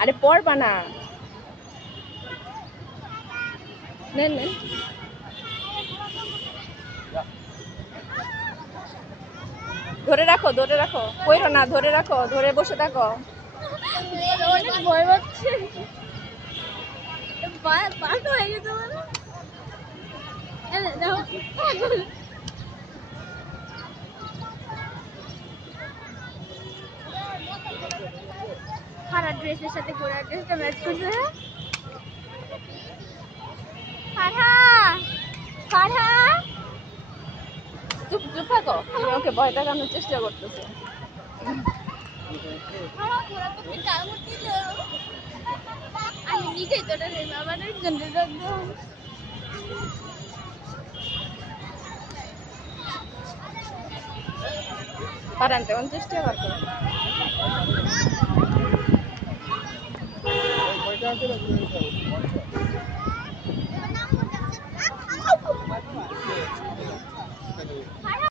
আরে পড়বা না, নেন নেন। ধরে রাখো, ধরে রাখো, কইরো না, ধরে রাখো, ধরে বসে থাকো। অনেক ভয় পাচ্ছে, পাল্টো হয়ে গেছে মানে। ফারহা ড্রেসের সাথে গোড়া ড্রেসটা ম্যাচ করছে। ফারহা, ফারহা চুপ চুপ থাকো, তুমি ওকে ভয় দেখানোর চেষ্টা করতেছো। আমি নিজেই তো আমার একজন পারেন তেমন চেষ্টা করতো।